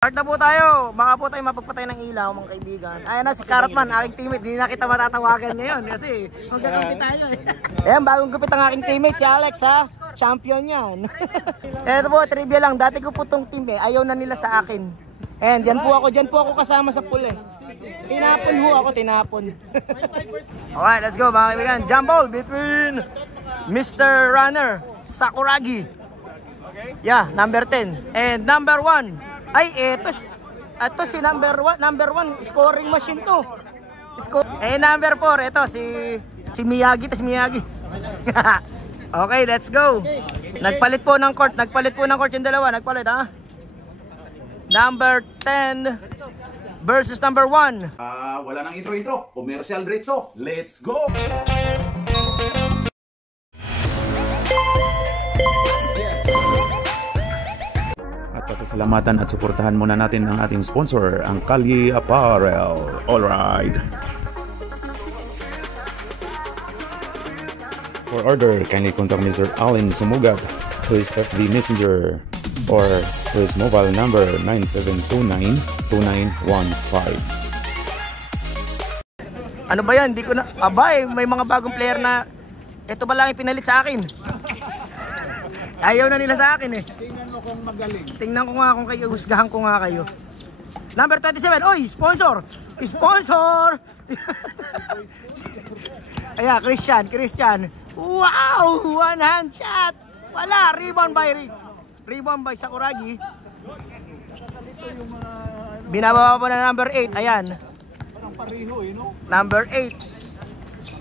Start na po tayo. Baka po tayo mapagpatay ng ilaw mga kaibigan. Ayan na si Carrotman, aking teammate. Hindi na kita matatawagan ngayon kasi magkakapit tayo eh. Ayan, bagong gupit ang aking teammate si Alex ha. Champion yan. Ito po, trivia lang. Dati ko po tong team eh. Ayaw na nila sa akin. Ayan, dyan po ako kasama sa pool eh. Tinapon ho ako, tinapon. Alright, let's go mga kaibigan. Jump ball between Mr. Runner Sakuragi. Yeah, number 10. And number 1. Ay, ito si number 1, scoring machine to. Number 4, ito si Miyagi, Miyagi. Okay, let's go. Nagpalit po ng court yung dalawa, ha. Number 10 versus number 1. Wala nang intro, commercial diretso. Let's go. Pasasalamatan at suportahan muna natin ang ating sponsor, ang Kalye Apparel. Alright. For order, kindly contact Mr. Allen Sumugat, who is FB Messenger, or his mobile number 9729-2915. Ano ba yan? Hindi ko na... Abay, may mga bagong player na ito ba lang ipinalit sa akin? Ayaw na nila sa akin eh. Kung magaling. Tingnan ko nga kung kayo, husgahan ko nga kayo. Number 27, oy, sponsor! Sponsor! Ayan, Christian. Wow! One hand shot! Wala! Rebound by Sakuragi. Binababa po na number 8, ayan. Number 8.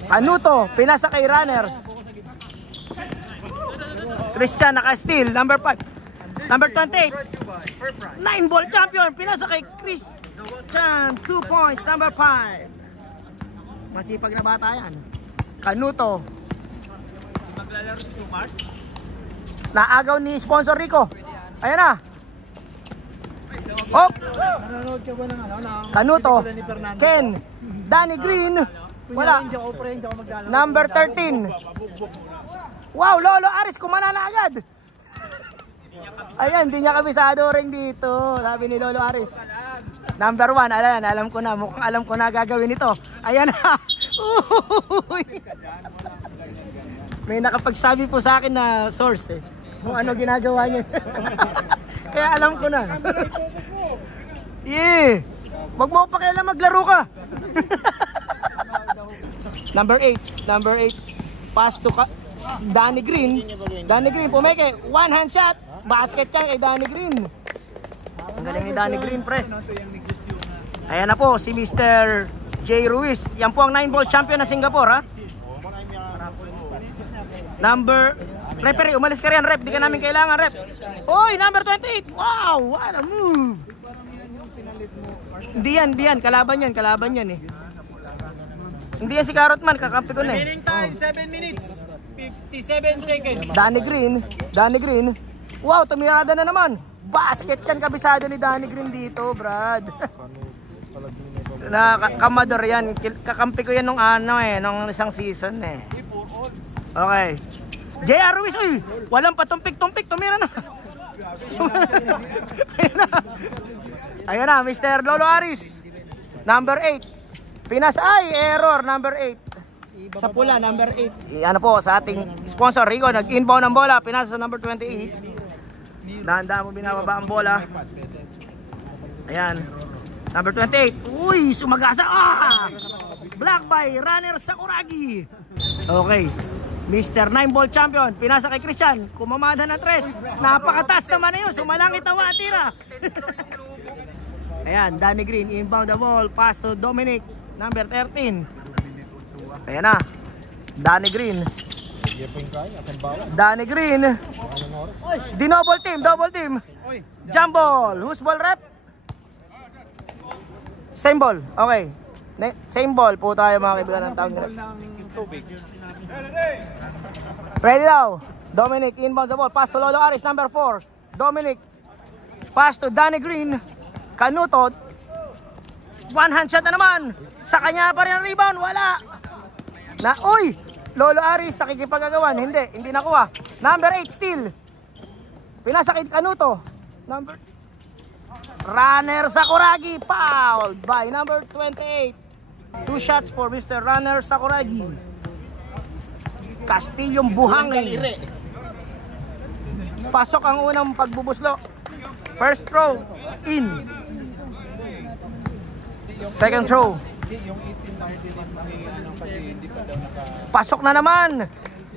Kanuto, pinasa kay Runner. Christian naka-steal, number 5. Number 28, 9-ball champion, pinasa kay Christian, 2 points, number 5. Masipag na bata yan. Kanuto. Naagaw ni sponsor Rico. Ayan na. Oh! Kanuto, Ken, Danny Green, wala. Number 13. Wow, Lolo Aris, kumana na agad. Ayan, hindi niya kabisado rin dito. Sabi ni Lolo Aris. Number 1, alam ko na. Mukhang alam ko na gagawin ito. Ayan na. May nakapagsabi po sa akin na source eh. Kung ano ginagawa niya. Kaya alam ko na. Yeah. Wag mo pakialam, maglaro ka. Number 8. Pass to Danny Green, pumeke, one hand shot, basket yan kay Danny Green. Ang galing ni Danny Green, pre. Ayan na po si Mr. J. Ruiz. Yan po ang 9-ball champion na Singapore, ha. Referee, umalis ka riyan, rep. Di ka namin kailangan, rep. Oy, number 28. Wow, what a move. Hindi yan, kalaban yan eh. Hindi yan si Carrotman, kakampi ko na eh. Remaining time, 7 minutes. 57 seconds. Danny Green. Wow, tumirada na naman. Basket kan kabisado ni Danny Green dito, Brad. Kamador yan. Kakampi ko yan nung nung isang season eh. Okay. J.R. Ruiz, uy, walang patumpik-tumpik, tumira na. Ayan na, Mr. Lolo Aris. Number 8. Error, number 8. Sa pula, number 8. Ano po, sa ating sponsor, Rico, nag-inbound ng bola, pinasa sa number 28. Dahan-dahan mo binababa ang bola. Ayan. Number 28. Uy, sumagasa. Block by Runner Sakuragi. Okay. Mr. 9-ball champion, pinasa kay Christian. Kumamada na 3. Napakatas naman na yun. Sumalangit na watira. Ayan, Danny Green, inbound the ball. Pass to Dominic, number 13. Ayan na. Danny Green. Double team. Jump ball. Who's ball, rep? Same ball. Okay. Same ball po tayo mga kaibigan ng town rep. Ready now. Dominic, inbound the ball. Pass to Lolo Aris, number 4. Dominic. Pass to Danny Green. Kanuto. One hand shot na naman. Sa kanya pa rin ang rebound. Wala. Uy! Lolo Aris, nakikipagagawan. Hindi nakuha. Number 8 still. Pinasa kay Kanuto. Runner Sakuragi, fouled by number 28. 2 shots for Mr. Runner Sakuragi. Castillong Buhangin. Pasok ang unang pagbubuslo. First throw, in. Second throw. Pasok na naman.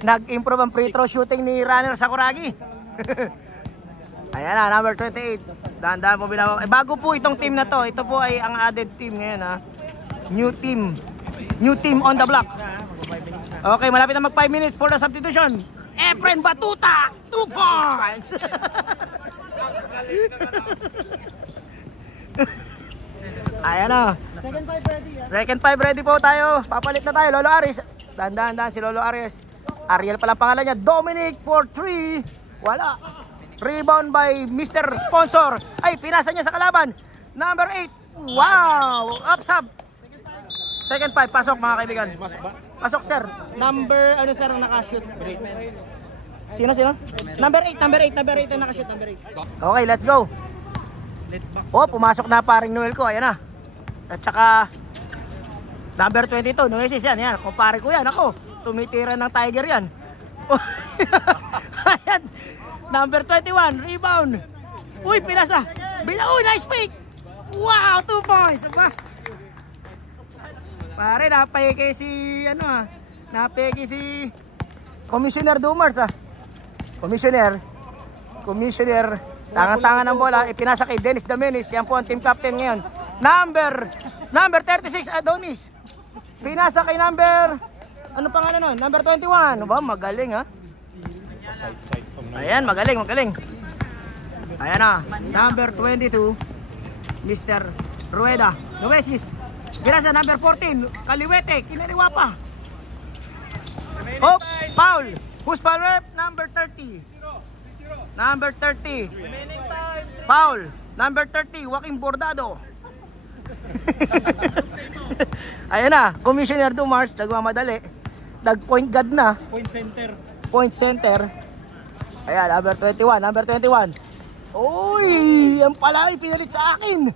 Nag-improve ang free throw shooting ni Runner Sakuragi. Ayan na, number 28. Dahan-dahan po binawa. Bago po itong team na to. Ito po ay ang added team ngayon ha. New team. New team on the block. Okay, malapit na mag 5 minutes for the substitution. Efren Batuta, 2 points. Ayan na. Second 5 ready po tayo. Papalit na tayo. Lolo Aris. Dahan-dahan si Lolo Aris. Ariel pala pangalan niya. Dominic for 3. Wala. Rebound by Mr. Sponsor. Ay, pinasa niya sa kalaban. Number 8. Wow! Up sub. Second 5. Pasok mga kaibigan. Pasok sir. Number, ano sir ang nakashoot? Sino? Number 8 ang nakashoot. Number 8. Okay, let's go. Oh, pumasok na paring Noel ko. Ayan na. At saka number 22. Nueces yan. Yan. Kumpare ko yan. Ako. Tumitira ng Tiger yan. Ayan. Number 21, rebound. Uy, pinasa. Uy, nice fake. Wow, 2 points. Aba. Pare, napeke si, napeke si Commissioner Dumars Commissioner, tangan-tangan ng bola, ipinasa kay Dennis Damenis. Yan po ang team captain ngayon. Number 36, Adonis. Pinasa kay number, ano pangalan nun? Number 21. Ba, magaling ha. Ayan, magaling. Ayan na, number 22, Mr. Rueda. Nueces. Gracias, number 14, Kaliwete, kinaliwa pa. Oh, foul. Who's foul rep? Number 30. Number 30. Foul. Number 30, Joaquin Bordado. Ayan na, Commissioner Dumars, nagmamadali. Nag-point guard na. Point center. Ayan, number 21. Uy, yan pala, pinalit sa akin.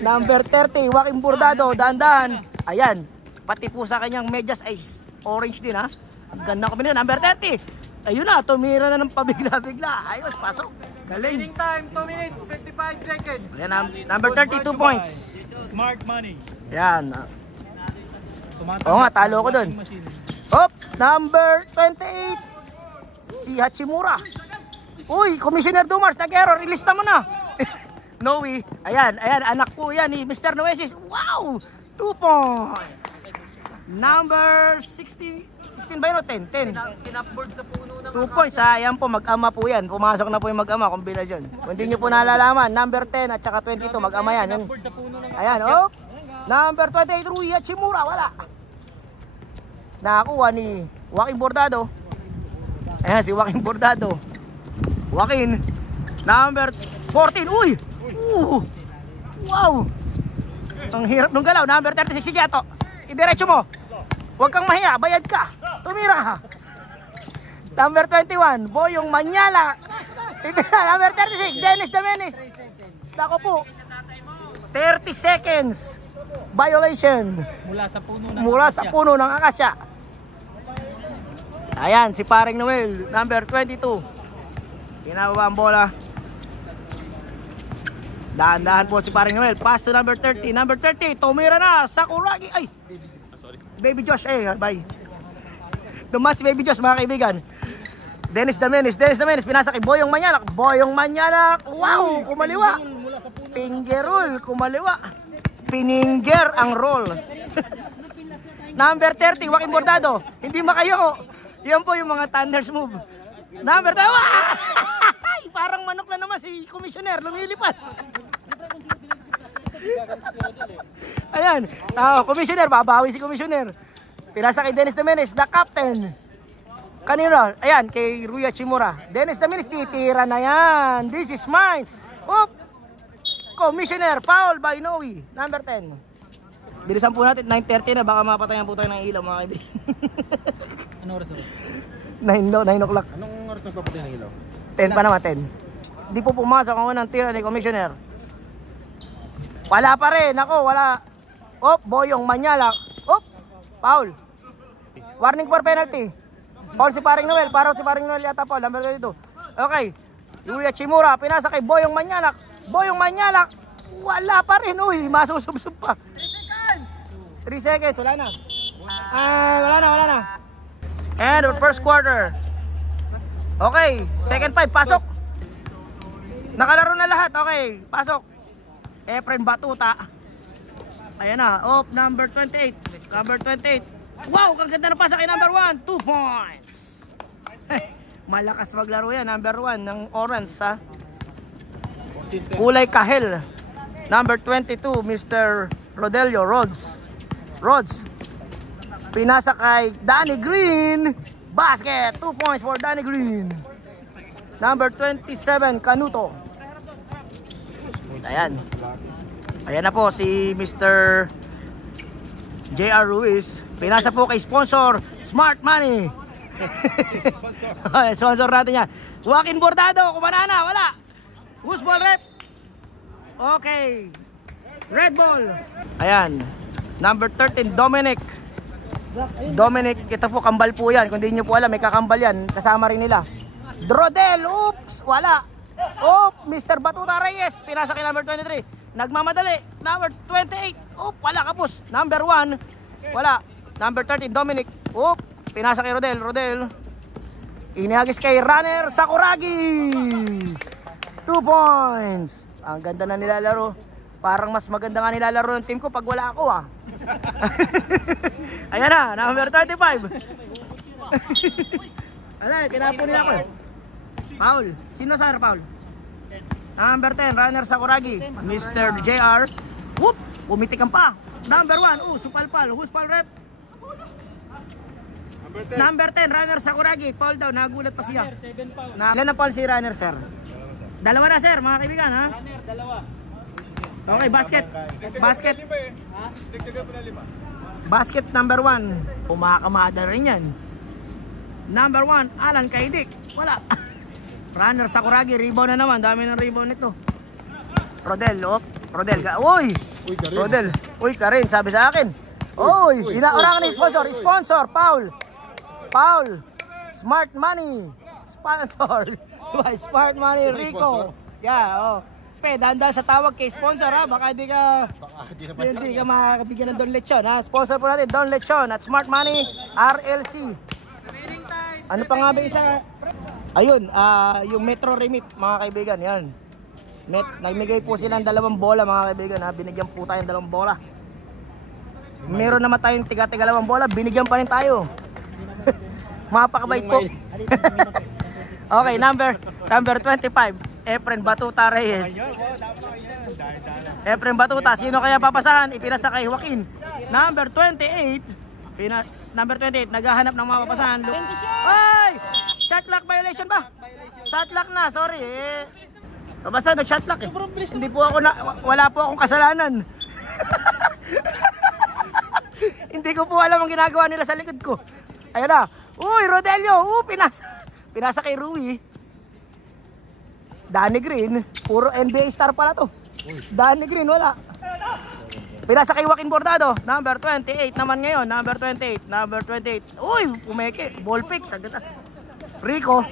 Number 30, Joaquin Bordado, dahan-dahan. Ayan, pati po sa kanyang medyas ay orange din ha. Ganda ko pinili, number 30. Ayun na, tumira na ng pabigla-bigla. Ayos, pasok. Galing. Winning time, 2 minutes, 55 seconds. Ayan, number 32 points. Smart money. Ayan. Oo nga, talo ko dun. Hop, number 28. Si Hachimura. Uy, Commissioner Dumars, nag-error, ilista mo na. Noe, ayan, anak po yan ni Mr. Nueces. Wow, 2 points. Number 16 ba yun o 10? Kinapboard sa puno ng 2 points ha, ayan po, mag-ama po yan. Pumasok na po yung mag-ama, kumbila dyan. Kung hindi nyo po nalalaman, number 10 at saka 22, mag-ama yan. sa puno ng Ayan, oh. Number 28, Rui Hachimura, wala. Nakakuha ni Joaquin Bordado. Ayan, si Joaquin Bordado. Joaquin, number 14, uy! Wow! Ang hirap nung galaw, number 36, sige ato. Idiretso mo. Huwag kang mahiya, bayad ka. Tumira ka. Number 21, Boyong Manyala. Number 36, Dennis Damenis. Dako po. 30 seconds. Violation. Mula sa puno ng akasya. Ayan, si paring Noel, number 22. Pinababa ang bola. Dahan-dahan po si paring Noel. Pass to number 30. Number 30, tumira na. Sakuragi. Ay, Baby Josh, bye. Dumas si Baby Josh, mga kaibigan. Dennis Damenis, pinasa kay Boyong Manyalak. Wow, kumaliwa. Finger roll, kumaliwa. Pininger ang roll. Number 30, Joaquin Bordado. Hindi makayo. Yan po yung mga Thunders move. Number 2. Parang manok na naman si Commissioner, lumilipad. Ayan, Commissioner, babawi si Commissioner. Pinasa kay Dennis Damenis, the captain. Kanino? Ayan, kay Rui Hachimura. Dennis Damenis, titira na yan. This is mine. Oop! Commissioner, foul by Noe. Number 10. Bilisan po natin, 9:30 na. Baka mapatayan po tayo ng ilaw, mga kaibigan. Anong oras na? 9 o'clock. Anong oras nagpapatay ng ilaw? 10 pa naman, 10. Di po pumasok ang unang tira ni Commissioner. Wala pa rin. Ako, wala. Op, Boyong Manyalak. Op, foul. Warning for penalty. Foul si Paring Noel. Paraw si Paring Noel yata foul. Number 22. Okay. Yulia Chimura. Pinasa kay Boyong Manyalak. Boyong Manyalak. Wala pa rin. Uy, masusubsub pa. 3 seconds. Wala na. Wala na. And first quarter. Okay. Second 5. Pasok. Nakalaro na lahat. Okay. Pasok. Efren Batuta. Ayan na. Op, number 28. Number 28. Wow, ang ganda na pasa kay number 1. 2 points. Malakas maglaro yan. Number 1 ng Orange ha. Kulay kahel. Number 22, Mr. Rodelio Rhodes. Pinasa kay Danny Green. Basket. 2 points for Danny Green. Number 27, Canuto. Ayan. Ayan na po si Mr. JR Ruiz. Pinasa po kay sponsor Smart Money. Sponsor natin yan. Joaquin Bordado, kumanana, wala. Who's ball rep? Okay. Red ball. Ayan. Number 13, Dominic. Ito po, kambal po yan. Kung di nyo po alam, may kakambal yan. Kasama rin nila. Drodel, oops, wala. Mr. Batuta Reyes, pinasa kay number 23. Nagmamadali, number 28. Wala kapos. Number 1, wala. Number 13, Dominic. Pinasa kay Rodel. Inihagis kay Runner Sakuragi. 2 points. Ang ganda na nilalaro. Parang mas maganda nga nilalaro ng team ko pag wala ako Ayan na, number 35. Tinapon niya ako. Paul. Sino sa Paul? Number 10, Runner Sakuragi. Mr. JR. Umitikan pa. Number 1, supalpal. Who's pal rep? Number 10, Runner Sakuragi. Paul daw, nagulat pa siya. Ilan na Paul si Runner, sir? Dalawa na, sir, mga kaibigan, ha? Runner, dalawa. Okay, basket. Basket number 1. Umakamada rin yan. Number 1, Alan Kaidik. Wala. Runner Sakuragi, rebound na naman. Dami ng rebound nito. Rodel. Rodel. Karin, sabi sa akin. Inaorangan ni sponsor. Paul. Smart Money. Sponsor. Smart Money, Rico. Yeah, Danda sa tawag kay sponsor ha. Baka hindi ka makabigyan ng Don Lechon ha. Sponsor po natin, Don Lechon at Smart Money RLC. Ano pa nga ba isa? Ayun, yung Metro Remit mga kaibigan, yan. Nagmigay po sila ng 2 bola mga kaibigan ha. Binigyan po tayo ng 2 bola. Meron naman tayong tiga-2 bola, binigyan pa rin tayo. Mapakabait po. Okay, number 25, Efren Batuta Reyes. Efren Batuta, sino kaya papasahan? Ipinasa kay Joaquin. Number 28, naghahanap ng mga papasahan. Shot clock violation ba? Shot clock na, sorry. Basta nag-shot clock Hindi po ako wala po akong kasalanan. Hindi ko po alam ang ginagawa nila sa likod ko. Ayun na. Rodelio, pinasa kay Rui. Danny Green, puro NBA star pala to. Danny Green, wala. Pinasa kay Joaquin Bordado, number 28 naman ngayon, number 28. Umeke, ball fix. Rico,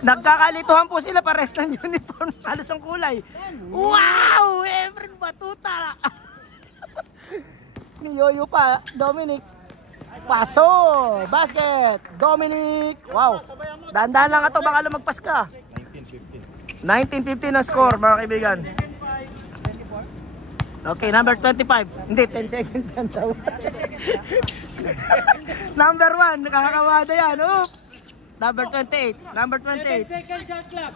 nagkakalituhan po sila pares ng uniform, halos ang kulay. Wow, Efren Batuta. Niyoyo pa, Dominic. Paso, basket, Dominic. Wow, dahan-dahan lang ito, baka lumagpas ka. 19-15 ang score mga kaibigan. Okay, number 25. Hindi, 10 seconds lang daw. Number 1, nakakawada yan. Number 28. 7 seconds shot clock.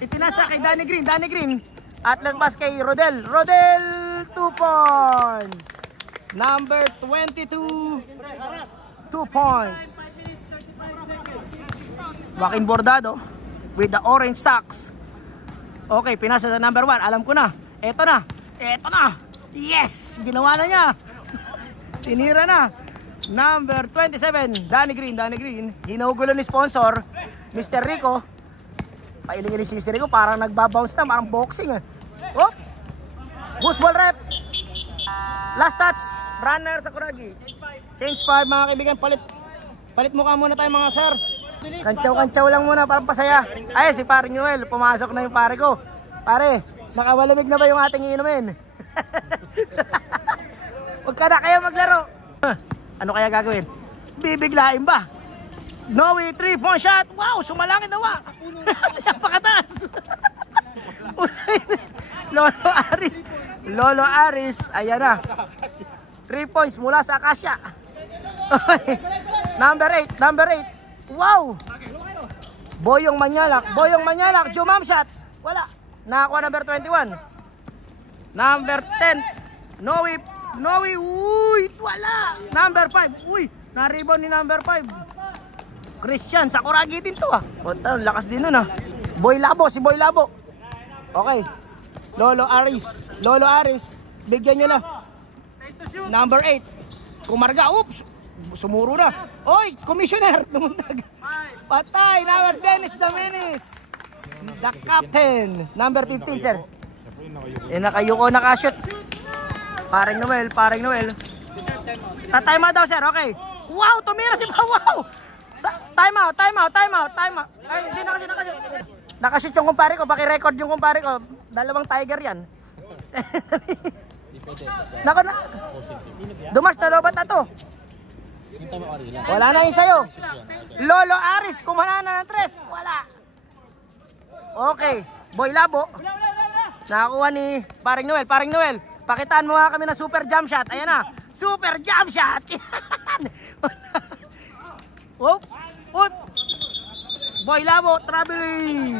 Ipinasa kay Danny Green. At lagpas kay Rodel, 2 points. Number 22, 2 points. Joaquin Bordado with the orange socks. Okay, pinasa sa number 1. Alam ko na. Eto na. Yes! Ginawa na niya. Tinira na. Number 27, Danny Green. Hinugulo ni sponsor, Mr. Rico. Pailing-iling si Sirigo, parang nagbabounce na, parang boxing eh. Oh! Goose ball rep. Last touch, runner sa Kuragi. Change 5 mga kaibigan, palit mukha muna tayo mga sir. Kantsaw-kantsaw lang muna, parang pasaya. Ay, si paring Noel, pumasok na yung pare ko. Pare, nakawalamig na ba yung ating iinumin? Huwag ka na kayo maglaro. Ano kaya gagawin? Bibiglain ba? Noe, 3-point shot. Wow, sumalangin na wa. Napakataas. Lolo Aris, ayan na. 3 points mula sa Akasya. Number 8. Wow. Boyong Manyalak, jumam shot. Wala. Nakakuha number 21. Number 10. Noe, uy, wala. Number 5. Uy, na-rebound ni number 5. Christian, sa Kuragi din to ah. Punta, lakas din nun ah. Si Boy Labo. Okay. Lolo Aris, bigyan nyo na. Number 8. Kumarga, oops. Sumuro na. Oy, commissioner, tumundag. Patay, number Dennis Domenes. The captain. Number 15, sir. Nakayuko, nakashoot. Paring Noel. Time out daw, sir, okay. Wow, tumira si Wow. Time out. Ay, hindi nakashoot. Nakashoot yung kumpare ko, paki-record yung kumpare ko. 2 tiger yan. Nako na. Dumas na lobat na to. Wala na yung sayo. Lolo Aris, kumana na ng 3. Wala. Okay. Boy Labo. Nakakuha ni Paring Noel. Pakitaan mo nga kami ng super jump shot. Ayan na. Super jump shot. Oh. Boy Labo, traveling.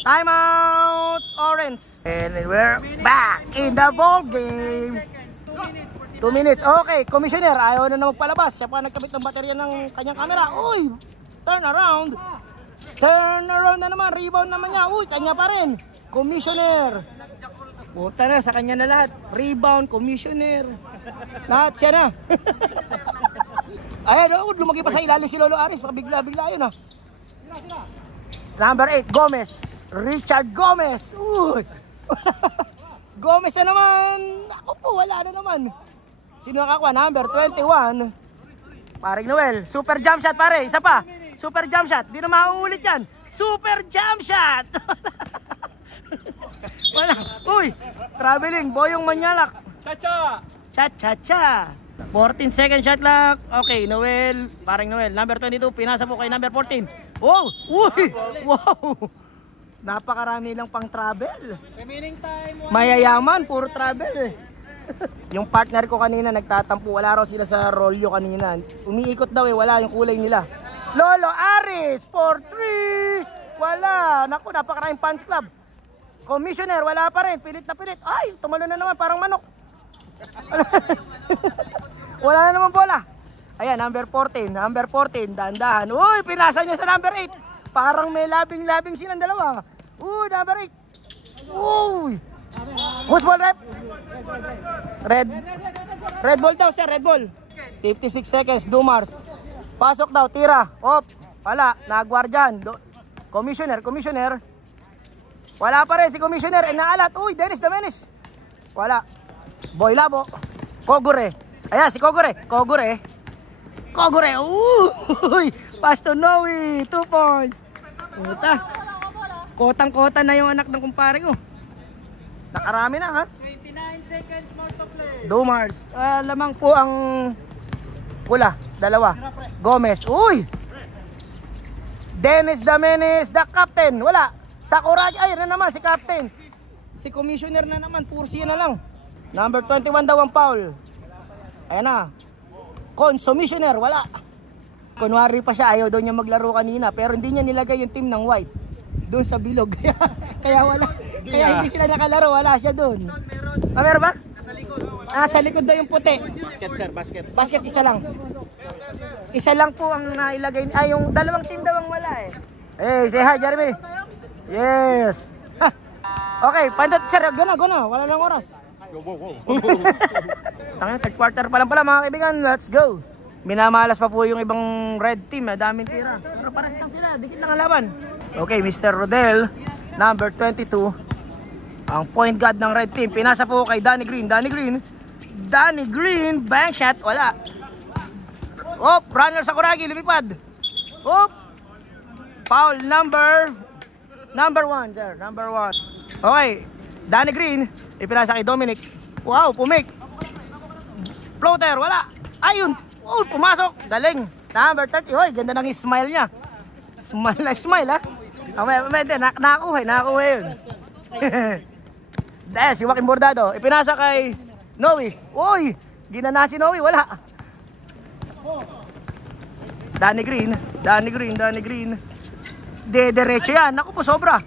Time out, Orange. And we're back in the ball game. 2 minutes. Okay, commissioner, ayaw na magpalabas. Siya pa nagkabit ng baterya ng kanyang camera. Uy, turn around na naman. Rebound naman niya. Uy, kanya pa rin. Commissioner. Puta na, sa kanya na lahat. Rebound, commissioner. Lahat siya na. Ayan, lumaki pa sa ilalim si Lolo Aris. Bigla yun ah. Number 8, Gomez. Richard Gomez. Uy. Gomez na naman. Ako po, wala na naman. Sino nakakuha? Number 21. Paring Noel. Super jump shot pare. Isa pa. Super jump shot. Di na mauulit yan. Super jump shot. Wala. Uy. Traveling. Boyong Manyalak. Cha-cha-cha. 14 second shot lang. Okay, Noel. Paring Noel. Number 22. Pinasa po kay number 14. Wow. Uy. Wow. Napakarami lang pang travel. Remaining time. Mayayaman, puro travel eh. Yung partner ko kanina nagtatampo, wala raw sila sa rolyo kanina. Umiikot daw eh, wala yung kulay nila. Lolo Aris, 4-3. Wala. Naku, napakaraming fans club. Commissioner, wala pa rin. Pilit na pilit. Ay, tumalo na naman, parang manok. Wala na naman bola. Ayan, number 14. Dahan-dahan. Uy, pinasa niya sa number 8. Parang may labing-labing silang dalawa. Uy, number 8. Uy. Who's ball rep? Red ball daw sir, red ball. 56 seconds, Dumars. Pasok daw, tira. Op. Wala, nagwardyan. Commissioner. Wala pa rin si commissioner. Inaalat. Uy, Dennis Domenes. Wala. Boy Labo. Kogure. Ayan, si Kogure. Uy. Pasto Noe, 2 points. Puta. Kotang-kota na yung anak ng kumpare ko. Nakarami na ha. 29 seconds more to play. Dumars. Lamang po ang pula. 2. Gomez. Uy. Dennis Domenes, the captain. Wala. Sakuragi. Ay, na naman si captain. Si commissioner na naman. Pursi na lang. Number 21 daw ang foul. Ayan na. Commissioner. Wala. Kunwari pa siya, ayaw daw niya maglaro kanina, pero hindi niya nilagay yung team ng white doon sa bilog. Kaya wala. Kaya hindi sila nakalaro, wala siya doon. Meron ba? Sa likod daw yung puti. Basket sir, Basket isa lang. Isa lang po ang nailagay. Yung 2 team daw ang wala eh. Hey, say hi Jeremy. Yes. Okay, pandot sir, gana. Wala nang oras. Tangina, third quarter pa lang pala mga kaibigan. Let's go. Minamalas pa po yung ibang red team, daming tira. Pero pares lang sila, dikit lang ang laban. Okay, Mr. Rodel, number 22. Ang point guard ng red team. Pinasa po kay Danny Green. Danny Green, bank shot, wala. Op, runner sa Kuragi, lumipad. Op. Foul number 1, sir. Number 1. Okay, Danny Green, ipinasa kay Dominic. Wow, pumik. Floater, wala. Ayun. Oh, pumasok. Galing. Number 30. Hoy, ganda ng smile niya. Smile ha. Nakakuha yun. Dahil si Joaquin Bordado, ipinasa kay Noe. Uy, ginana si Noe, wala. Danny Green. Diretso yan. Naku po, sobra.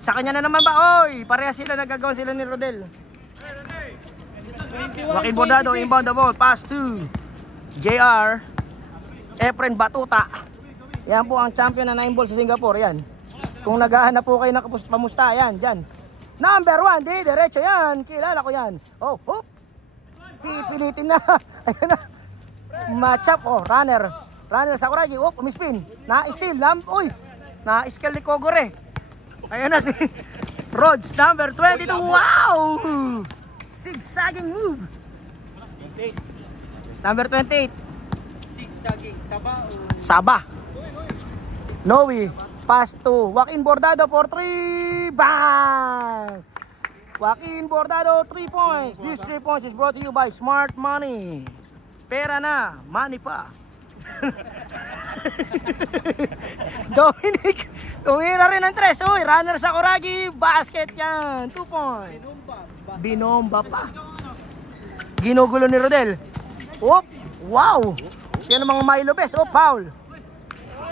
Sa kanya na naman ba? Oy, pareha sila, nagagawa sila ni Rodel. Joaquin Bordado, inbound the ball. Pass to JR. Efren Batuta. Yan po ang champion na 9 ball sa Singapore. Yan. Kung naghahanap po kayo na pamusta, yan, dyan. Number 1, diretso yan. Kilala ko yan. Oh, hop. Pipilitin na. Ayan na. Match up, oh, runner sa Kuragi. Oh, umispin. Na-steal. Uy, na-skill ni Kogore. Ayan na si Rods, number 22. Wow! Zigzagging move. Number 28. Zigzagging. Saba. Noe. Pass to Joaquin Bordado for 3. Bang! Joaquin Bordado, 3 points. This 3 points is brought to you by Smart Money. Pera na, money pa. Dominic, tumira rin ng 3. Uy, runner sa Kuragi. Basket yan. 2 points. Binomba pa. Ginugulo ni Rodel. Oop, wow. Yan ang mga Milo Best. Oh, foul.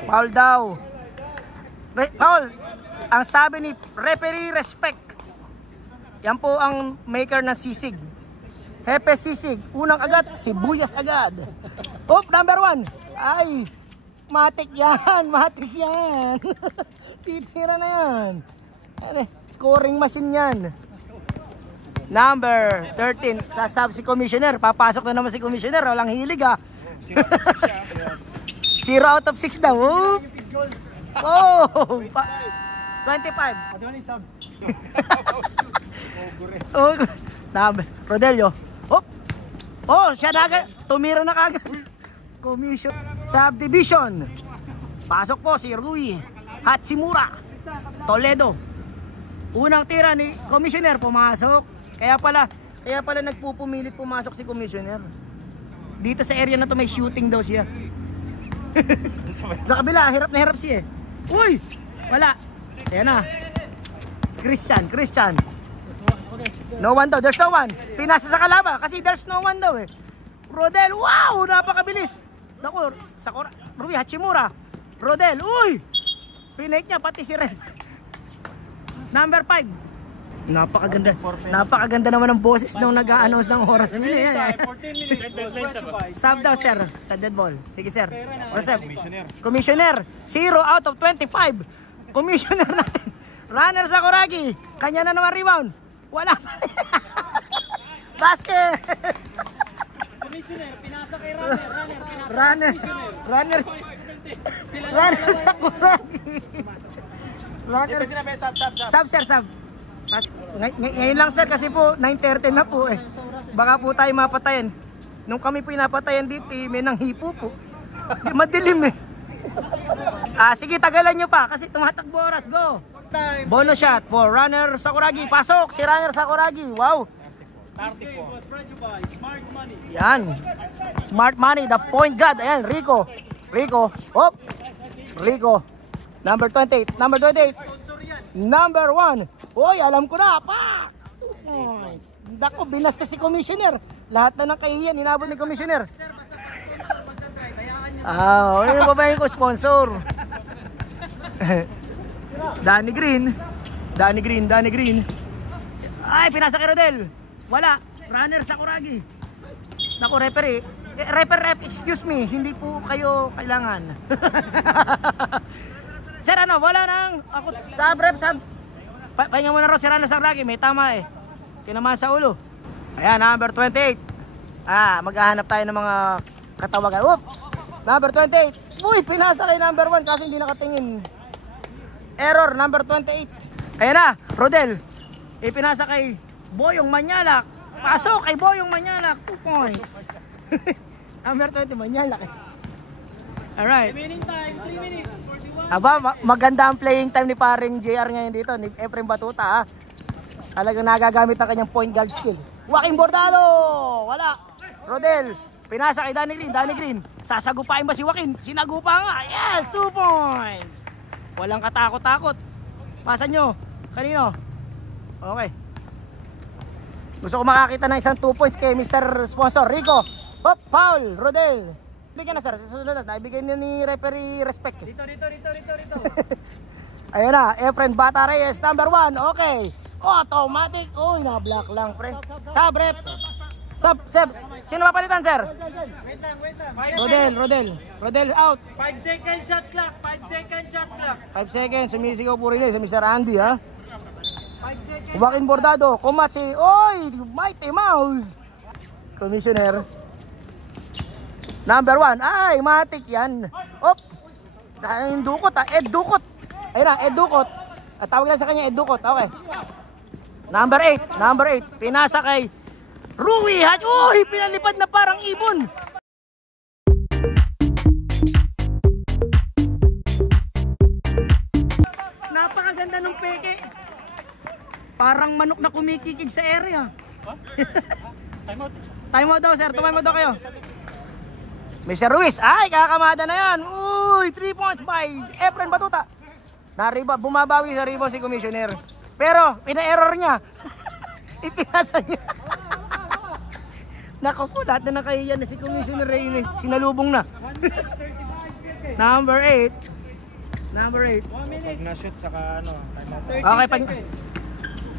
Foul daw. Foul. Ang sabi ni referee, respect. Yan po ang maker ng sisig. Hepe sisig. Unang agad, sibuyas agad. Oop, number 1. Ay, matik yan. Titira na yan. Scoring machine yan. Number 13. Sasab si Commissioner. Papasok na naman si Commissioner. Walang hilig ha. 0 out of 6 daw. Oop. Oh, 25. Oh, Rodelio. Hop. Oh, siya na agad. Tumira na kagad. Commission. Subdivision. Pasok po si Rui Hachimura. Toledo. Unang tira ni Commissioner pumasok. Kaya pala nagpupumilit pumasok si Commissioner. Dito sa area na to may shooting daw siya. Sa kabila, hirap na hirap siya eh. Uy! Wala. Ayan na. Christian. No one daw. There's no one. Pinasa sa kalaba kasi there's no one daw eh. Rodel, wow! Napakabilis. Naku, Rui Hachimura. Rodel, uy! Pinake niya pati si Red. Number 5. Napakaganda naman ng boses nung nag-a-announce ng oras. 14 minutes. Sub daw sir, sa dead ball. Sige sir. Commissioner, 0 out of 25. Commissioner natin. Runner sa Kuragi. Kanya na naman rebound. Wala pa. Basket. Commissioner, pinasa kay Runner sa Kuragi. Sub sir, sub. Ngayon lang sir kasi po 9:30 na po eh. Baka po tayo mapatayan. Nung kami po pinapatayan dito, may nang hipo po. Madilim eh. Sige, tagalan nyo pa kasi tumatakbo oras. Go! Bonus shot for runner sa Kuragi. Pasok si runner sa Kuragi. Wow! Yan. Smart Money, the point guard. Ayan, Rico. Hop! Rico. Number 28. Number 1. Hoy, alam ko na. Pa! 2 points. Dako, binasta si Commissioner. Lahat na ng kahihiyan, inabot ni Commissioner. Ano ba ba yung sponsor? Danny Green. Ay, pinasa kay Rodel. Wala. Runner sa Kuragi. Naku, referee. Excuse me. Hindi po kayo kailangan. Sir, wala nang. Ako, sub. Pahinga mo na raw si runner sa Kuragi. May tama eh. Kinaman sa ulo. Ayan, number 28. Maghahanap tayo ng mga katawagan. Number 28. Uy, pinasa kay number 1 kasi hindi nakatingin. Error number 28. Ayan na, Rodel. Ipinasa kay Boyong Manyalak. Pasok kay Boyong Manyalak. 2 points. Number 20, Manyalak. Alright. Remaining time, 3 minutes, 41. Aba, maganda ang playing time ni paring JR ngayon dito, ni Efrem Batuta ha. Talagang nagagamit ang kanyang point guard skill. Joaquin Bordado! Wala. Rodel, pinasa kay Danny Green. Danny Green, sasagupain ba si Joaquin? Sinagupa nga. Yes, 2 points. Walang katakot-takot. Pasa nyo. Kanino? Okay. Gusto ko makakita ng isang 2 points kay Mr. Sponsor. Rico. Hop, foul. Rodel. Bigyan na sir. Susunod na. Ibigay niyo ni referee respect. Dito. Ayun na. Efren Bata Reyes. Number 1. Okay. Automatic. Uy, na-block lang pre. Sab, rep. Sab. Sino mapalitan sir? Wait lang. Rodel out. 5 second shot clock. 5 seconds. Sumisigaw po rin sa Mr. Andy ha. 5 seconds. Joaquin Bordado. Kumatsi. Oy, Mighty Mouse. Commissioner. Number 1. Ay, matik yan. Op. Yung Dukot ha. Ed Dukot. Ayun na, Ed Dukot. At tawag lang sa kanya Ed Dukot. Okay. Number 8. Pinasa kay Rui. Uy, pinalipad na parang ibon. Napakaganda ng peke. Parang manok na kumikikig sa area. Time out daw sir. Time out daw kayo. Mr. Ruiz, ay kakamada na yan. Uy, 3 points by Efren Batuta. Bumabawi sa rebound si Commissioner. Pero, pina-error niya. Ipinasa niya. Naku po, lahat na nakahiyan na si Commissioner Reyne. Sinalubong na. Number 8. 1 minute. Na-shoot saka ano, Okay,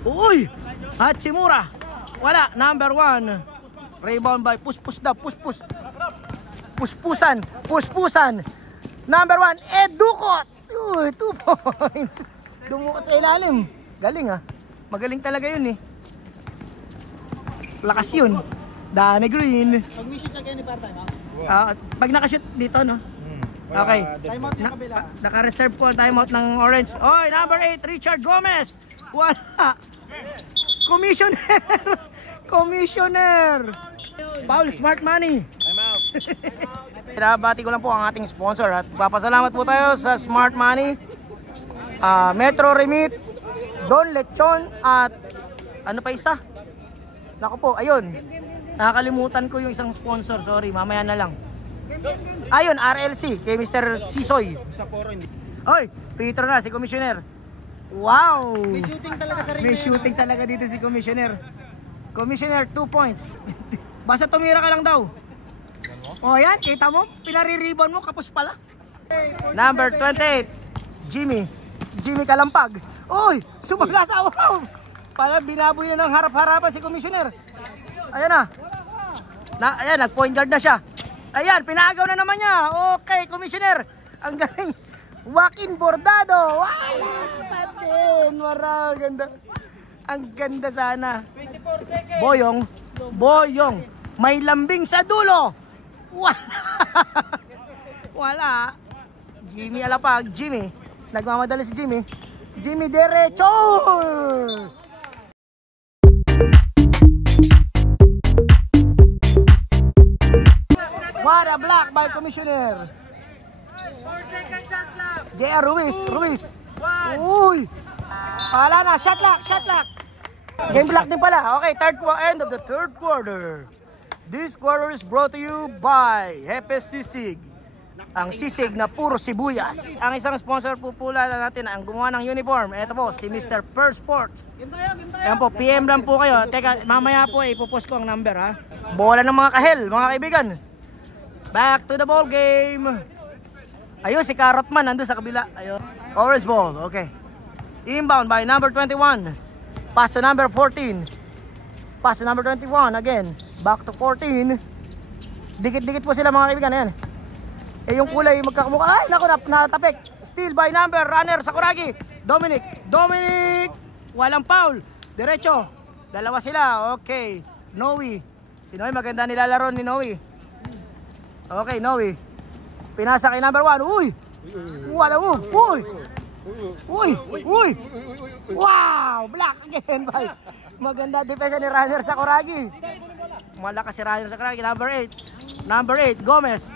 Uy! Hachimura. Wala, number 1. Rebound by Puspus daw, Puspus. Puspusan. Number 1, Ed Dukot. Uy, 2 points. Dumukot sa ilalim. Galing ha. Magaling talaga yun eh. Lakas yun. Danny Green. Pag may shoot again ni part-time ha? Pag nakashoot dito no. Okay. Time out yung kabila. Naka-reserve po ang timeout ng Orange. Oy, number 8, Richard Gomez. Wala. Commissioner. Paul Smart Money. Time out. Pinabati ko lang po ang ating sponsor at papasalamat po tayo sa Smart Money, Metro Remit, Don Lechon at ano pa isa? Naku po, ayun. Nakakalimutan ko yung isang sponsor, sorry, mamaya na lang. Ayun, RLC kay Mr. Sisoy. Sa poro hindi. Oy, free throw na si Commissioner. Wow! May shooting talaga sa ring. May shooting talaga dito si Commissioner. Commissioner, 2 points. Basta tumira ka lang daw. O yan, kita mo? Pinari-rebound mo, kapos pala. Number 28, Jimmy Kalampag. Uy, sumagasawa. Pala binaboy na ng harap-harapan si Commissioner. Ayan na. Ayan, nag-point guard na siya. Ayan, pinagaw na naman niya. Okay, Commissioner. Ang galing. Joaquin Bordado. Wow! Patin. Marang ganda. Ang ganda sana. 24 seconds. Boyong. May lambing sa dulo. Wala. Jimmy Alapag. Jimmy. Nagmamadali si Jimmy. Jimmy derecho. What a block by Commissioner. 4 second shot clock. JR Ruiz. Uy. Wala na. Shot lock. Game block din pala. Okay, end of the third quarter. This quarter is brought to you by Hepes Sisig. Ang sisig na puro sibuyas. Ang isang sponsor po pula natin ang gumawa ng uniform. Ito po, si Mr. Per Sports. Game tayo. Ayan po, PM lang po kayo. Teka, mamaya po ipopost ko ang number ha. Bola ng mga kahel, mga kaibigan. Back to the ball game. Ayun, si Carrotman nandun sa kabila. Ayun. Orange ball, okay. Inbound by number 21. Pass to number 14. Pass to number 21 again. Back to 14. Dikit-dikit po sila mga kaibigan. Ayan. Eh yung kulay magkakamukha. Ay, naku, natapik. Steal by number runner Sakuragi. Dominic. Walang foul. Diretso. Dalawa sila. Okay. Noe. Si Noe, maganda nilalaro ni Noe. Okay, Noe. Pinasa kay number 1. Uy! Wala mo. Uy! Uy! Uy! Wow! Black again, boy. Maganda depensa ni Runner Sakuragi. Malakas si Runner Sakuragi. Number 8. Number 8, Gomez.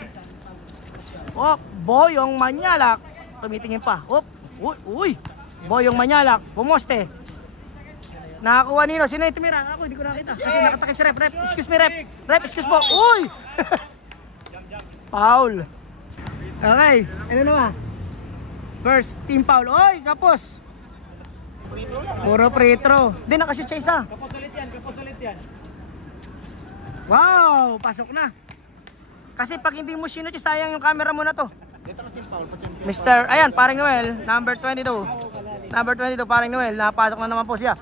Oh, Boyong Manyalak. Tumitingin pa. Oh, uy! Boyong Manyalak. Pumoste. Nakakuha nino. Sino yung tumira? Ako, hindi ko nakita. Kasi nakatakip si rep. Rep, excuse me, rep. Rep, excuse mo. Uy! Foul. Okay, ano naman? First team foul. Oy, kapos. Puro free throw. Hindi, nakashoot siya isa. Kapos ulit yan. Wow, pasok na. Kasi pag hindi mo sinut, sayang yung camera mo na to. Mr. Ayan, paring Noel, number 22. Number 22, paring Noel. Napasok na naman po siya.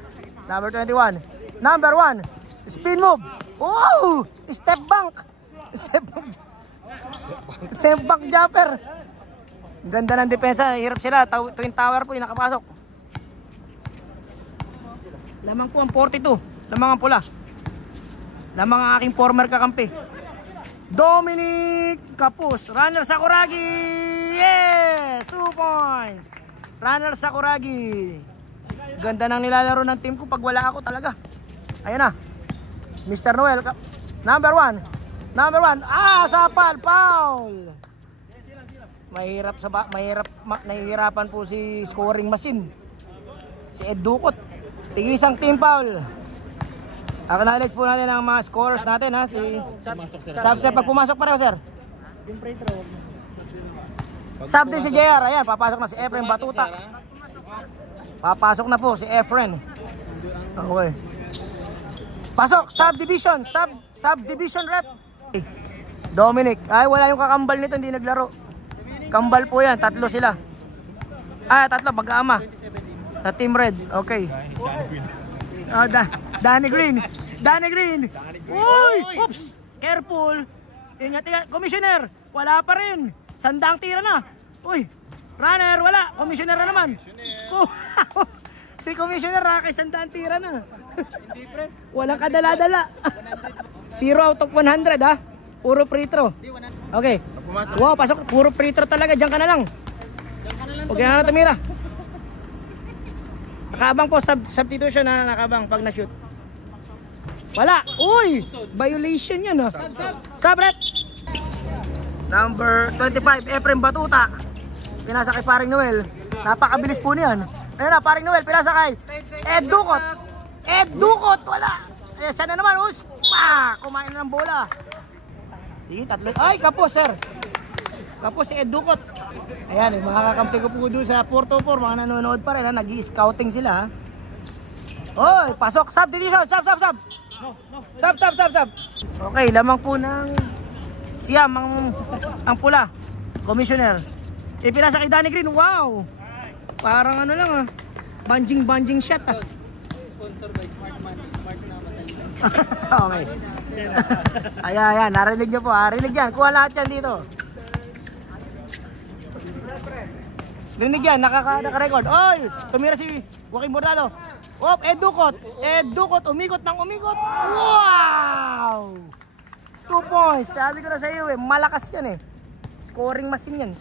Number 21. Number 1, spin move. Oh, step bank. Step bank. Step bank jumper. Ganda ng depensa, hirap sila. Twin tower po yung nakapasok. Lamang po ang 42. Lamang ang pula. Lamang ang aking former kakampi. Dominic Kapus. Runner Sakuragi. Yes! 2 points. Runner Sakuragi. Ganda ng nilalaro ng team ko pag wala ako talaga. Ayan na. Mr. Noel. Number 1. Number 1. Ah, sapal. Foul. Nahihirapan po si scoring machine. Si Ed Ducot. Tigisang team foul. Acknowledge po natin ang mga scorers natin ha. Si Sab, pag pumasok pareho sir. Yung free throw. Sab din si JR. Ayan, papasok na si Efren Batuta. Papasok na po si Efren. Okay. Pasok, subdivision. Subdivision rep. Dominic. Ay, wala yung kakambal nito, hindi naglaro. Kambal po yan, 3 sila. Ah, 3, mag-aama. Sa Team Red, okay. Oh, Danny Green. Danny Green. Uy! Oops! Careful. Ingat. Commissioner, wala pa rin. Sandang tira na. Uy! Runner, wala. Commissioner na naman. Si Commissioner, kay sandang tira na. Hindi pre. Walang kadala-dala. 0 out of 100 ha. Puro free throw. Okay. Wow, pasok. Puro free throw talaga. Diyan ka na lang. Huwag ka na tumira. Nakabang po. Substitution na nakabang pag na-shoot. Wala. Uy! Violation yan ha. Sub rep. Number 25. Efren Batuta. Pinasa kay paring Noel. Napakabilis po niyan. Ayun na, paring Noel. Pinasa kay Ed Ducot. Ed Ducot. Wala. Siya na naman. Kumain na ng bola. Sige, 3. Ay, kapos, sir. Kapos si Ed Ducot. Ayan, mga kakampi ko po doon sa 424. Mga nanonood pa rin, nag-i-scouting sila. Oy, pasok. Subdivision. Sub. Okay, lamang po ng siyam ang pula. Commissioner. Ipinasa kay Danny Green. Wow. Parang ano lang ah. Banjing shot ah. Sponsor by Smart Man. Smart na madali. Okay. Ayan, narinig nyo po ha. Rinig yan, kuha lahat yan dito. Rinig yan, naka-record. Oy, tumira si Joaquin Bordado. Oh, Ed Ducot, umikot ng umikot. Wow! 2 points. Sabi ko na sa iyo malakas yan Scoring machine yan,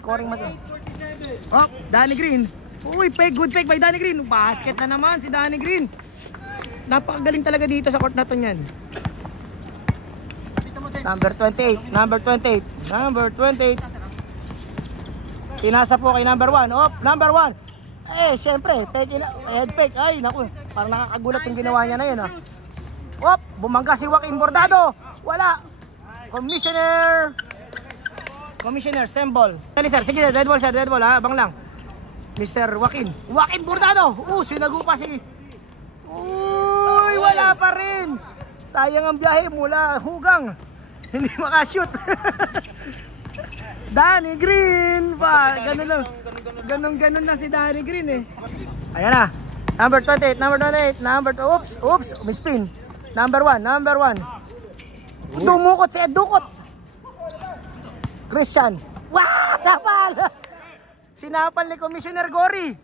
Oh, Danny Green. Uy, good fake by Danny Green. Basket na naman si Danny Green. Napakagaling talaga dito sa court na to niyan. Number 28. Pinasa po kay number 1. Oh, number 1. Syempre, head fake. Ay, naku, parang nakakagulat yung ginawa niya na yun. Oh, bumangga si Joaquin Bordado. Wala. Commissioner, symbol. Sige, dead ball ha, abang lang. Mr. Joaquin Bordado. Sinago pa si... Uy, wala pa rin. Sayang ang biyahe mula Hugang. Hindi makashoot. Danny Green pa. Ganun lang si Danny Green Ayan na. Number 28. Oops, mispin. Number 1. Dumukot si Ed Ducot. Christian. Wow, sapal. Sinapal ni Commissioner Gory.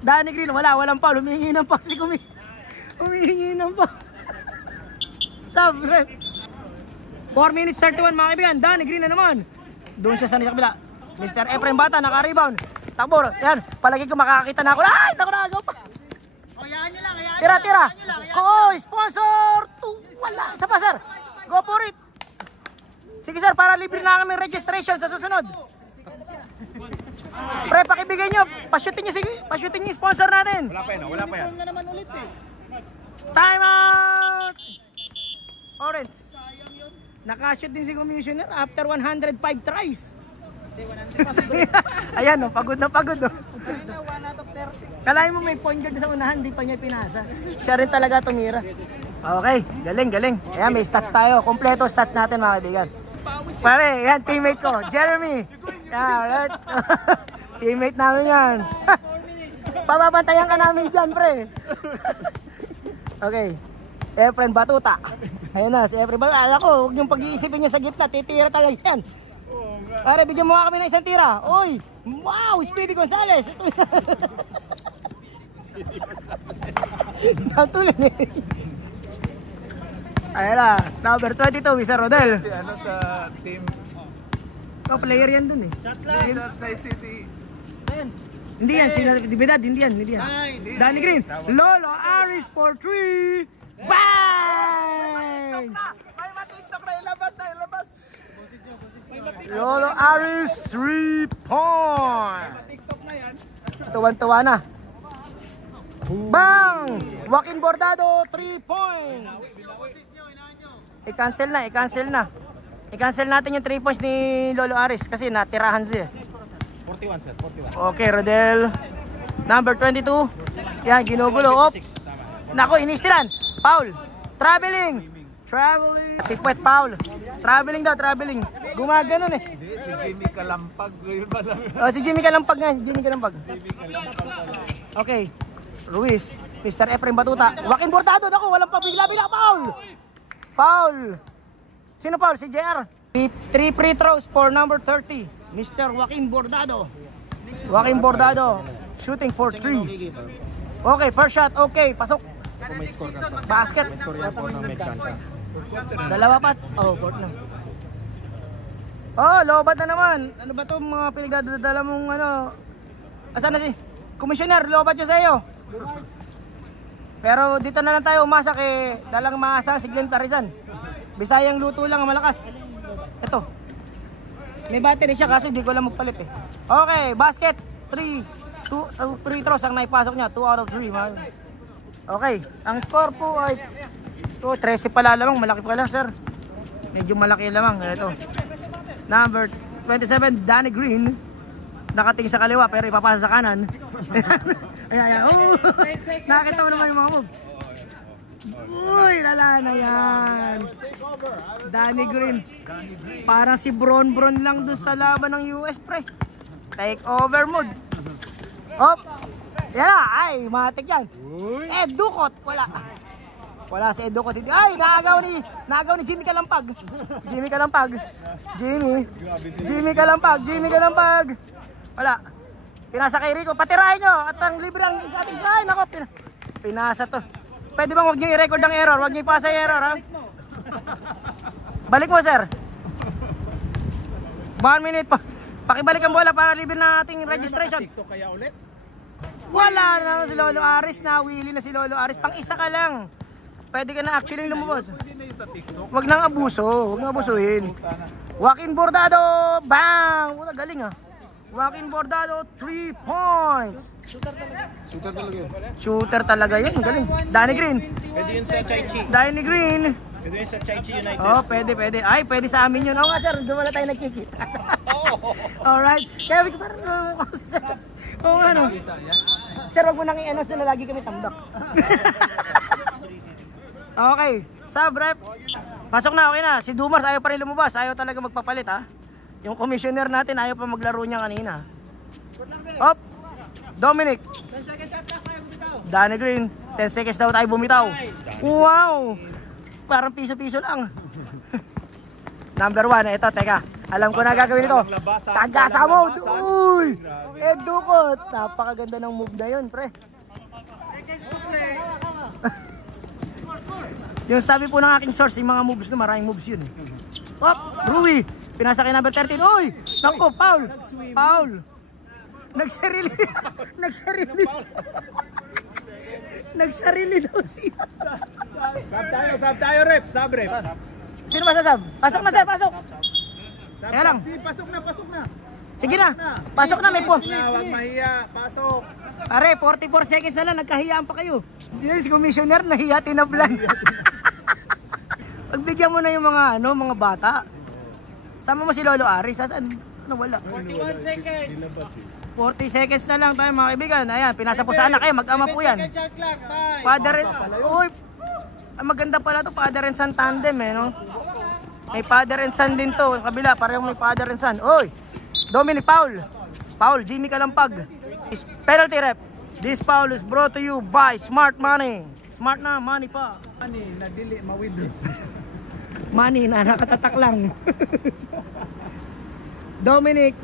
Danny Green, walang foul. Humihingi ng foul si Commissioner. Sub-rep. 4 minutes 31 mga kaibigan. Danny Green na naman. Doon siya sa kabila. Mr. Efren Bata, naka-rebound. Tabor, yan. Palagi ko makakita na ako. Ay, naku na agaw pa. Tira. Ko, sponsor. Wala. Isa pa, sir. Go for it. Sige, sir, para libre na kami registration sa susunod. Pre, pakibigay nyo. Pa-shooting nyo, sige. Pa-shooting nyo, sponsor natin. Wala pa yan. Time out! Orange. Nakashoot din si Commissioner after 105 tries. Ayan, oh, pagod na pagod. Oh. Kalahin mo may point guard sa unahan, di pa niya pinasa. Siya rin talaga tumira. Okay, galing. Ayan, may stats tayo. Kompleto stats natin mga kaibigan. Pare, yan, teammate ko, Jeremy. Yan, right? Teammate namin yan. Pababantayan ka namin dyan, pre. Okay. Efren Batuta. Ayun na, si Efren Batuta. Alam ko, huwag niyong pag-iisipin niya sa gitna. Titira talaga yan. Pare, bigyan mo nga kami ng isang tira. Uy! Wow! Speedy Gonzales! Natuloy eh. Ayun na, number 22, Mr. Rodel. Si ano sa team. Player yan dun eh. Sa ICC. Hindi yan, sila Dibedad, hindi yan. Danny Green, Lolo Aris for 3. Bang! May matiktok na ilabas. Lolo Aris 3 point. TikTok na yan. Tuwan-tuwa na. Bang! Joaquin Bordado 3 point. I-cancel na. I-cancel natin yung 3 points ni Lolo Aris kasi natirahan siya. 41 sir, 41. Okay, Rodel. Number 22. Yan, ginugulo. Op. Nako, inistilan. Foul. Traveling. Tikwet, foul. Traveling. Gumaganon eh. Si Jimmy Kalampag. Yun ba lang? Oh, si Jimmy Kalampag nga. Okay. Ruiz. Mr. Efren Batuta. Joaquin Bordado. Nako, walang pabigla-bigla. Foul. Sino foul? Si JR. 3 free throws for number 30. Mr. Joaquin Bordado. Shooting for 3. Okay, first shot. Okay, pasok. Basket. Dalawa pa. Oh, court na. Oh, lobat na naman. Ano ba 'tong mga pinagdadala mong ano? Asan na si Commissioner? Lobat yun sa iyo. Pero dito na lang tayo umasa kay dalang maasa si Glenn Parisan. Bisayang luto lang ang malakas. Ito. May battery siya kaso hindi ko lang magpalit eh. Okay, basket. 3 free throws ang naipasok niya. 2 out of 3. Okay, ang score po ay 13 pala lamang. Malaki pala sir. Medyo malaki lamang. Ito. Number 27, Danny Green. Nakatingin sa kaliwa pero ipapasa sa kanan. Ayan. Oh, nakita mo naman yung mga move. Uy, lala na yan. Danny Green. Parang si Bron lang doon sa laban ng US pre. Take over mode. Hop. Yan na. Ay, matik yan. Ed Ducot. Wala si Ed Ducot. Ay, naagaw ni Jimmy Kalampag. Jimmy Kalampag. Wala. Pinasa kay Rico. Patirahin nyo. At ang libre ang sa ating side. Nako, pinasa to. Pwede bang huwag nyo i-record ang error? Huwag nyo ipasa yung error, ha? Balik mo, sir. 1 minute pa. Pakibalik ang bola para libre na ating registration. TikTok kaya ulit? Wala na si Lolo Aris na. Willy na si Lolo Aris. Pang isa ka lang. Pwede ka na actually lumabas. Pwede na yun sa TikTok. Huwag nang abuso. Huwag nang abusuhin. Joaquin Bordado. Bang! Wala, galing ha. Joaquin Bordado, 3 points. Shooter talaga yun. Galing. Danny Green. Pwede yun sa Chaichi. Danny Green. Pwede yun sa Chaichi United. Oh, pwede. Ay, pwede sa amin yun. Oo nga, sir. Doon wala tayo nagkikita. Alright. Kaya parang oo nga, no. Sir, wag mo nang i-anos na lagi kami tambak. Okay. Sub, rep. Pasok na, okay na. Si Dumars ayaw pa rin lumabas. Ayaw talaga magpapalit, ha. Yung commissioner natin ayaw pa maglaro niya kanina. Hop. Dominic. 10 seconds shot na tayo bumitaw. Danny Green. 10 seconds daw tayo bumitaw. Wow. Parang piso-piso lang. Number 1. Ito, teka. Alam ko na gagawin ito. Sagasa mode. Uy. Ed Ducot. Napakaganda ng move na yun, pre. Yung sabi po ng aking source, yung mga moves na maraming moves yun. Hop. Rui. Pinasa kay number 13. Uy! Naku, foul! Foul! Nagsarili. Nagsarili. Nagsarili daw siya. Sab tayo, rep. Sab, rep. Sino masasab? Pasok na sir, pasok. Sab, Kaya lang. Si, pasok na. Sige na. Pasok na, may po. Huwag mahiya. Pasok. Pare, 44 seconds na lang, nagkahiyaan pa kayo. Yes, commissioner, nahiya, tinablan. Pagbigyan mo na yung mga bata. Sama mo si Lolo Ari, saan? Wala. 41 seconds. 40 seconds na lang tayo mga kaibigan. Ayan, pinasa po sa anak kayo, mag-ama po yan. Second shot clock. 5. Father and... Uy! Ang maganda pala to, father and son tandem eh, no? May father and son din to. Yung kabila, parehong may father and son. Uy! Dominic Paul. Paul, Jimmy Kalampag. Penalty rep. This foul is brought to you by Smart Money. Smart na, money pa. Money, nadili, mawidro. Money na, nakatatak lang. Dominic,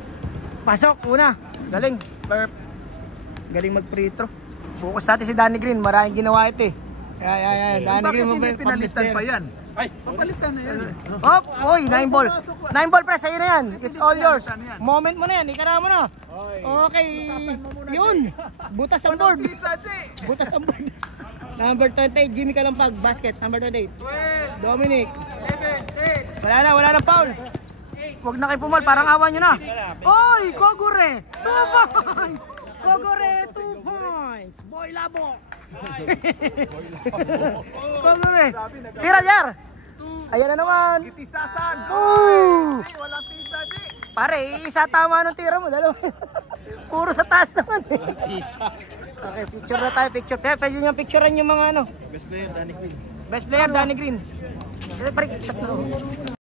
pasok, una. Galing. Galing mag-free throw. Focus natin si Danny Green, maraming ginawa ito eh. Ayan, Danny Green. Bakit hindi pinalitan pa yan? Ay, papalitan na yan. Hop! Uy, 9 ball. 9 ball press, sa'yo na yan. It's all yours. Moment mo na yan, ikara mo na. Okay. Yun. Butas ang board. Butas ang board. Number 28, Jimmy Kalampag. Basket, number 28. Dominic. Wala na foul. Huwag na kayo pumal, parang awan nyo na. Oy, Kogure! 2 points! Kogure, 2 points! Boy Labo! Kogure! Tira, Jar! Ayan na naman! Kitisasan! Ooh! Ay, walang tisa, G! Pare, isa tama ng tira mo, dalawa. Puro sa taas naman eh. Okay, picture na tayo, picture. Pwede nyo picturean yung mga ano. Best player, Danny Quinn. Best player, Danny Green. Pare, shot na.